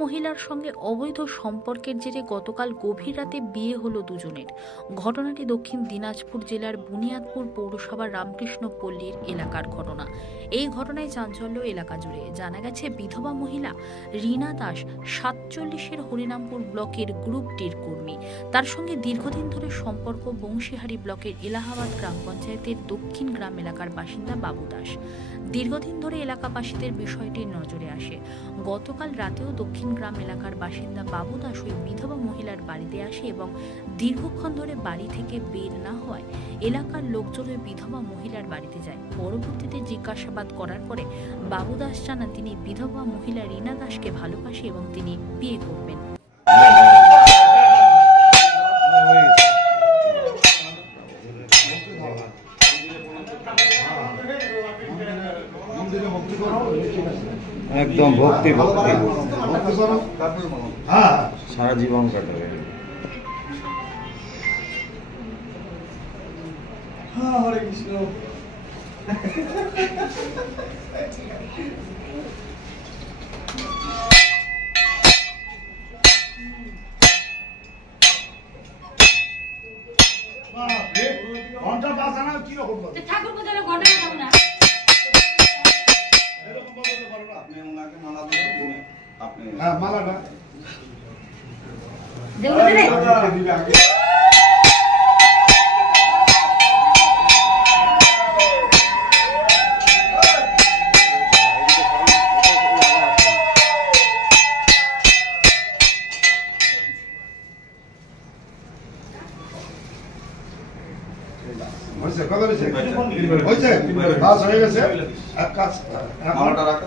মহিলার সঙ্গে অবৈধ সম্পর্কের জেরে গতকাল গভীর রাতে বিয়ে হলো দুজনের। ঘটনাটি দক্ষিণ দিনাজপুর জেলার বুনিয়াদপুর পৌরসভার রামকৃষ্ণ পল্লীর এলাকার ঘটনা। এই ঘটনায় চাঞ্চল্য এলাকা জুড়ে। জানা গেছে, বিধবা মহিলা রীনা দাস 47-এর হরিনামপুর ব্লকের গ্রুপ ডির কর্মী। তার সঙ্গে দীর্ঘদিন ধরে সম্পর্ক বংশীহারি ব্লকের এলাহাবাদ গ্রাম পঞ্চায়েতের দক্ষিণ গ্রাম এলাকার বাসিন্দা বাবু দাস। দীর্ঘদিন ধরে এলাকাবাসীদের বিষয়টির নজরে আসে। গতকাল রাতেও দক্ষিণ গ্রাম এলাকার বাসিন্দা বাবু দাস ওই বিধবা মহিলার বাড়িতে আসে এবং দীর্ঘক্ষণ ধরে বাড়ি থেকে বের না হওয়ায় এলাকার লোকজন ওই বিধবা মহিলার বাড়িতে যায়। পরবর্তীতে জিজ্ঞাসাবাদ করার পরে বাবু দাস জানান তিনি বিধবা মহিলা রীনা দাসকে ভালোবাসে এবং তিনি বিয়ে করবেন। একদম ভক্তি ভক্তি সারা জীবন কাটাবে। হরে কৃষ্ণ। ঘন্টা বাজানো কি রকম ঠাকুর পূজার ঘন্টা বাজাবো না, এরকম বাজাতে পারো না। আপনি ওনাকে মালা দিবেন, আপনি হ্যাঁ মালাটা দেব না রে। হয়েছে কত হয়েছে? হয়েছে বাস হয়ে গেছে। এক কাজ মালাটা রাখো।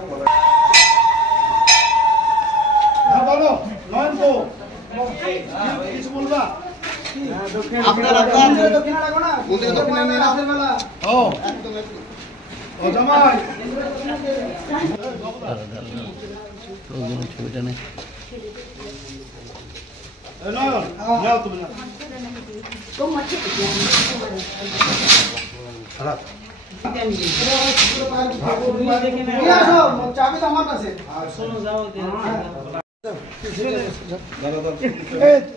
হ্যাঁ বলো নয়ন তো কিছু বলবা? আপনারা দক্ষিণে রাখো না, ওদের দক্ষিণে নিয়ে রাতের বেলা। ও একদম ও জামাই তো যেন ছবিটা নেই। এ নয়ন যাও তুমি না খারাপ চাবি তো আমার কাছে।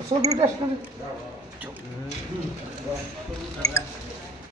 ছবিটা